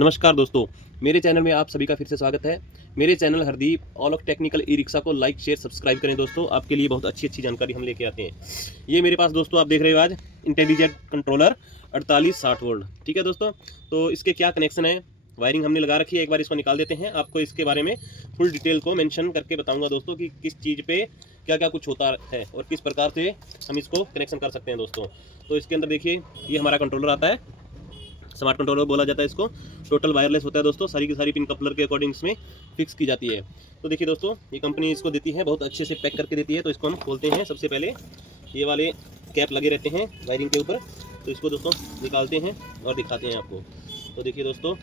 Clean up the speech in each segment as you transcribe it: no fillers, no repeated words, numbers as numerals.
नमस्कार दोस्तों, मेरे चैनल में आप सभी का फिर से स्वागत है। मेरे channel Hardeep all of technical e rickshaw को लाइक शेयर सब्सक्राइब करें दोस्तों। आपके लिए बहुत अच्छी जानकारी हम लेके आते हैं। ये मेरे पास दोस्तों आप देख रहे हो आज इंटेलिजेंट कंट्रोलर 4860 वोल्ट। ठीक है दोस्तों, तो इसके क्या कनेक्शन है, वायरिंग हमने लगा रखी है। एक बार इसको निकाल देते हैं, आपको इसके बारे में फुल डिटेल को मेंशन करके बताऊंगा दोस्तों कि किस चीज़ पे क्या क्या कुछ होता है और किस प्रकार से हम इसको कनेक्शन कर सकते हैं दोस्तों। तो इसके अंदर देखिए, ये हमारा कंट्रोलर आता है, स्मार्ट कंट्रोलर बोला जाता है इसको। टोटल वायरलेस होता है दोस्तों, सारी की सारी पिन कपलर के अकॉर्डिंग इसमें फिक्स की जाती है। तो देखिए दोस्तों, ये कंपनी इसको देती है, बहुत अच्छे से पैक करके देती है। तो इसको हम खोलते हैं। सबसे पहले ये वाले कैप लगे रहते हैं वायरिंग के ऊपर, तो इसको दोस्तों निकालते हैं और दिखाते हैं आपको। तो देखिए दोस्तों,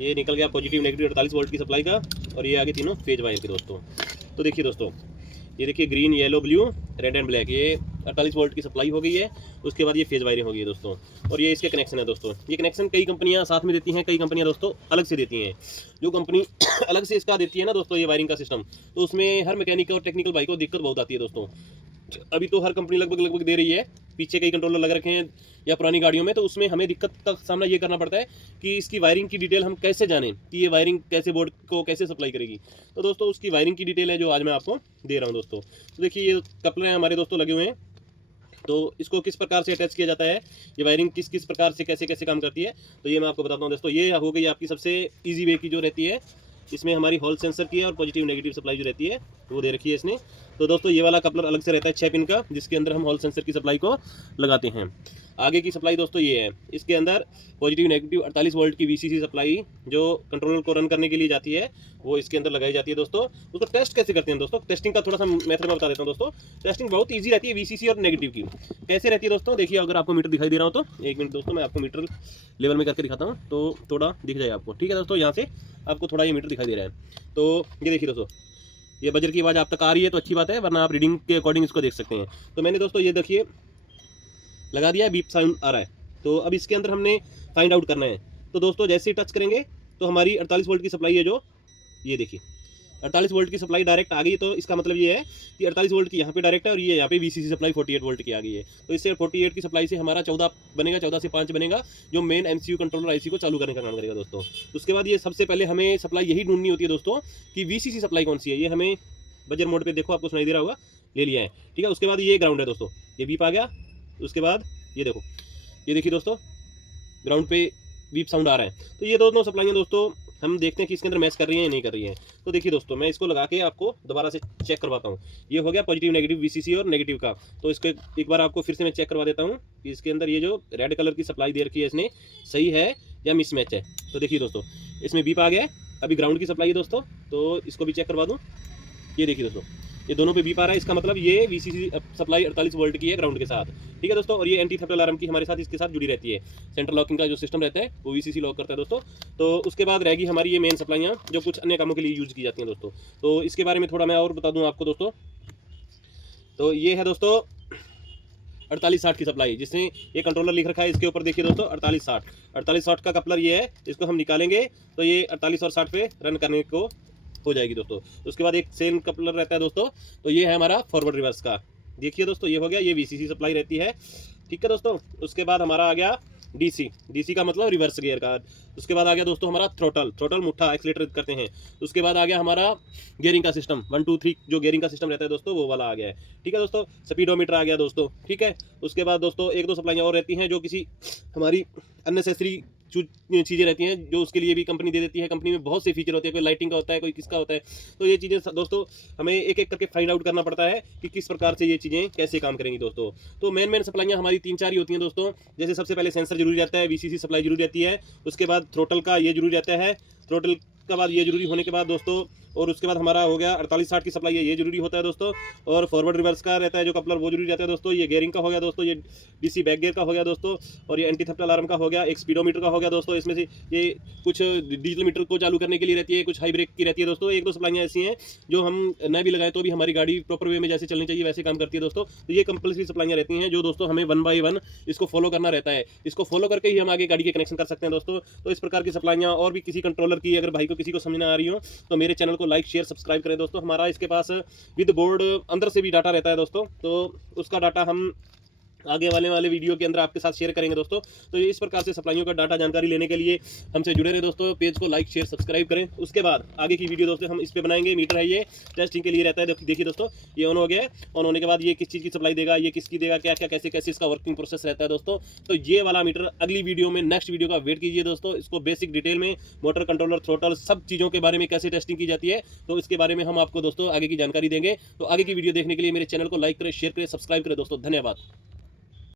ये निकल गया पॉजिटिव नेगेटिव 48 वोल्ट की सप्लाई का, और ये आगे तीनों फेज वायर के दोस्तों। तो देखिए दोस्तों, ये देखिए green yellow blue red and black, ये 48 वोल्ट की सप्लाई हो गई है। उसके बाद ये फेज वायरिंग हो गई है दोस्तों, और ये इसके कनेक्शन है दोस्तों। ये कनेक्शन कई कंपनियां साथ में देती हैं, कई कंपनियां दोस्तों अलग से देती हैं। जो कंपनी अलग से इसका देती है ना दोस्तों, ये वायरिंग का सिस्टम, तो उसमें हर मैकेनिक और टेक्निकल भाई को दिक्कत बहुत आती है दोस्तों। अभी तो हर कंपनी लगभग दे रही है, पीछे कई कंट्रोलर लग रखे हैं या पुरानी गाड़ियों में, तो उसमें हमें दिक्कत का सामना ये करना पड़ता है कि इसकी वायरिंग की डिटेल हम कैसे जानें कि ये वायरिंग कैसे बोर्ड को कैसे सप्लाई करेगी। तो दोस्तों उसकी वायरिंग की डिटेल है जो आज मैं आपको दे रहा हूँ दोस्तों। तो देखिए, ये कपलर हैं हमारे दोस्तों लगे हुए हैं, तो इसको किस प्रकार से अटैच किया जाता है, ये वायरिंग किस किस प्रकार से कैसे कैसे काम करती है, तो ये मैं आपको बताता हूँ दोस्तों। ये हो गई आपकी सबसे ईजी वे की जो रहती है, इसमें हमारी हॉल सेंसर की है और पॉजिटिव नेगेटिव सप्लाई जो रहती है वो दे रखी है इसने। तो दोस्तों ये वाला कपलर अलग से रहता है 6 पिन का, जिसके अंदर हम हॉल सेंसर की सप्लाई को लगाते हैं। आगे की सप्लाई दोस्तों ये है, इसके अंदर पॉजिटिव नेगेटिव 48 वोल्ट की वीसीसी सप्लाई जो कंट्रोलर को रन करने के लिए जाती है, वो इसके अंदर लगाई जाती है दोस्तों। उसको टेस्ट कैसे करते हैं दोस्तों, टेस्टिंग का थोड़ा सा मेथड मैं बता देता हूँ दोस्तों। टेस्टिंग बहुत ईजी रहती है वीसीसी और नेगेटिव की। कैसे रहती है दोस्तों, देखिए अगर आपको मीटर दिखाई दे रहा हो तो एक मिनट दोस्तों, मैं आपको मीटर लेवल में करके दिखाता हूँ तो थोड़ा दिख जाए आपको। ठीक है दोस्तों, यहाँ से आपको थोड़ा ये मीटर दिखाई दे रहा है। तो ये देखिए दोस्तों, ये बजर की आवाज़ आप तक आ रही है तो अच्छी बात है, वरना आप रीडिंग के अकॉर्डिंग इसको देख सकते हैं। तो मैंने दोस्तों ये देखिए लगा दिया है, बीप साउंड आ रहा है। तो अब इसके अंदर हमने फाइंड आउट करना है। तो दोस्तों जैसे ही टच करेंगे तो हमारी 48 वोल्ट की सप्लाई है, जो ये देखिए 48 वोल्ट की सप्लाई डायरेक्ट आ गई। तो इसका मतलब ये है कि 48 वोल्ट की यहाँ पे डायरेक्ट है, और ये यहाँ पे वीसीसी सप्लाई 48 वोल्ट की आ गई है। तो इससे 48 की सप्लाई से हमारा 14 बनेगा, 14 से 5 बनेगा, जो मेन एमसीयू कंट्रोलर आईसी को चालू करने का काम करेगा दोस्तों। उसके बाद ये सबसे पहले हमें सप्लाई यही ढूंढनी होती है दोस्तों कि वीसीसी सप्लाई कौन सी है। ये हमें बजर मोड पे देखो, आपको सुनाई दे रहा होगा, ले लिया है। ठीक है, उसके बाद ये ग्राउंड है दोस्तों, ये बीप आ गया। उसके बाद ये देखो, ये देखिए दोस्तों ग्राउंड पे बीप साउंड आ रहा है। तो ये दोनों सप्लाइयाँ दोस्तों हम देखते हैं कि इसके अंदर मैच कर रही हैं या नहीं कर रही हैं। तो देखिए दोस्तों, मैं इसको लगा के आपको दोबारा से चेक करवाता हूँ। ये हो गया पॉजिटिव नेगेटिव वीसीसी और नेगेटिव का। तो इसको एक बार आपको फिर से मैं चेक करवा देता हूँ कि इसके अंदर ये जो रेड कलर की सप्लाई दे रखी है इसने सही है या मिसमैच है। तो देखिए दोस्तों, इसमें बीप आ गया है। अभी ग्राउंड की सप्लाई है दोस्तों, तो इसको भी चेक करवा दूँ। ये देखिए दोस्तों, ये दोनों पे बीप आ रहा है, इसका मतलब ये वीसीसी सप्लाई 48 वोल्ट की है ग्राउंड के साथ। ठीक है दोस्तों, और ये एंटी थेफ्ट अलार्म की हमारे साथ इसके साथ जुड़ी रहती है। सेंट्रल लॉकिंग का जो सिस्टम रहता है वो वीसीसी लॉक करता है दोस्तों। तो उसके बाद रहेगी हमारी ये मेन सप्लाइयाँ जो कुछ अन्य कामों के लिए यूज की जाती हैं दोस्तों। तो इसके बारे में थोड़ा मैं और बता दूँ आपको दोस्तों। तो ये है दोस्तों 4860 की सप्लाई, जिसमें ये कंट्रोलर लिख रखा है इसके ऊपर, देखिए दोस्तों 4860 का कपलर ये है। इसको हम निकालेंगे तो ये 48 और 60 पे रन करने को हो जाएगी दोस्तों। उसके बाद एक सेम कपलर रहता है दोस्तों, तो ये है हमारा फॉरवर्ड रिवर्स का। देखिए दोस्तों, ये हो गया, ये वीसीसी सप्लाई रहती है। ठीक है दोस्तों, उसके बाद हमारा आ गया डीसी का मतलब रिवर्स गियर का। उसके बाद आ गया दोस्तों हमारा थ्रोटल मुट्ठा एक्सीलेटर करते हैं। उसके बाद आ गया हमारा गियरिंग का सिस्टम 1 2 3 जो गियरिंग का सिस्टम रहता है दोस्तों, वो वाला आ गया है। ठीक है दोस्तों, स्पीडोमीटर आ गया दोस्तों। ठीक है, उसके बाद दोस्तों एक दो सप्लाइयाँ और रहती हैं जो किसी हमारी अननेसेसरी चीज़ें रहती हैं, जो उसके लिए भी कंपनी दे देती है। कंपनी में बहुत से फीचर होते हैं, कोई लाइटिंग का होता है, कोई किसका होता है। तो ये चीज़ें दोस्तों हमें एक एक करके फाइंड आउट करना पड़ता है कि किस प्रकार से ये चीज़ें कैसे काम करेंगी दोस्तों। तो मेन सप्लाइयाँ हमारी 3 4 ही होती हैं दोस्तों। जैसे सबसे पहले सेंसर जरूरी रहता है, वीसीसी सप्लाई जरूरी रहती है। उसके बाद थ्रोटल का ये जरूरी रहता है, थ्रोटल का बाद ये जरूरी होने के बाद दोस्तों, और उसके बाद हमारा हो गया 4860 की सप्लाई है, ये जरूरी होता है दोस्तों। और फॉरवर्ड रिवर्स का रहता है जो कपलर, वो जरूरी रहता है दोस्तों। ये गेयरिंग का हो गया दोस्तों, ये डीसी बैक गियर का हो गया दोस्तों, और ये एंटी थेफ्ट अलार्म का हो गया। एक स्पीडोमीटर का हो गया दोस्तों। इसमें से ये कुछ डिजिटल मीटर को चालू करने के लिए रहती है, कुछ हाई ब्रेक की रहती है दोस्तों। एक दो सप्लाइयाँ ऐसी हैं जो हम न भी लगाएं तो भी हमारी गाड़ी प्रॉपर वे में जैसे चलनी चाहिए वैसे काम करती है दोस्तों। तो ये कंपल्सरी सप्लाइयाँ रहती हैं जो दोस्तों हमें 1 बाय 1 इसको फॉलो करना रहता है। इसको फॉलो करके ही हम आगे गाड़ी के कनेक्शन कर सकते हैं दोस्तों। तो इस प्रकार की सप्लाइयाँ और भी किसी कंट्रोलर की अगर भाई को किसी को समझ में आ रही हो तो मेरे चैनल को लाइक शेयर सब्सक्राइब करें दोस्तों। हमारा इसके पास विद बोर्ड अंदर से भी डाटा रहता है दोस्तों, तो उसका डाटा हम आगे वाले वीडियो के अंदर आपके साथ शेयर करेंगे दोस्तों। तो इस प्रकार से सप्लाइयों का डाटा जानकारी लेने के लिए हमसे जुड़े रहे दोस्तों। पेज को लाइक शेयर सब्सक्राइब करें। उसके बाद आगे की वीडियो दोस्तों हम इस पे बनाएंगे। मीटर है ये, टेस्टिंग के लिए रहता है। देखिए दोस्तों, ये ऑन हो गया है। ऑन होने के बाद ये किस चीज़ की सप्लाई देगा, ये किसकी देगा, क्या क्या कैसे कैसे इसका वर्किंग प्रोसेस रहता है दोस्तों। तो ये वाला मीटर अगली वीडियो में, नेक्स्ट वीडियो का वेट कीजिए दोस्तों। इसको बेसिक डिटेल में मोटर कंट्रोलर थ्रोटल सब चीज़ों के बारे में कैसे टेस्टिंग की जाती है, तो इसके बारे में हम आपको दोस्तों आगे की जानकारी देंगे। तो आगे की वीडियो देखने के लिए मेरे चैनल को लाइक करें, शेयर करें, सब्सक्राइब करें दोस्तों। धन्यवाद।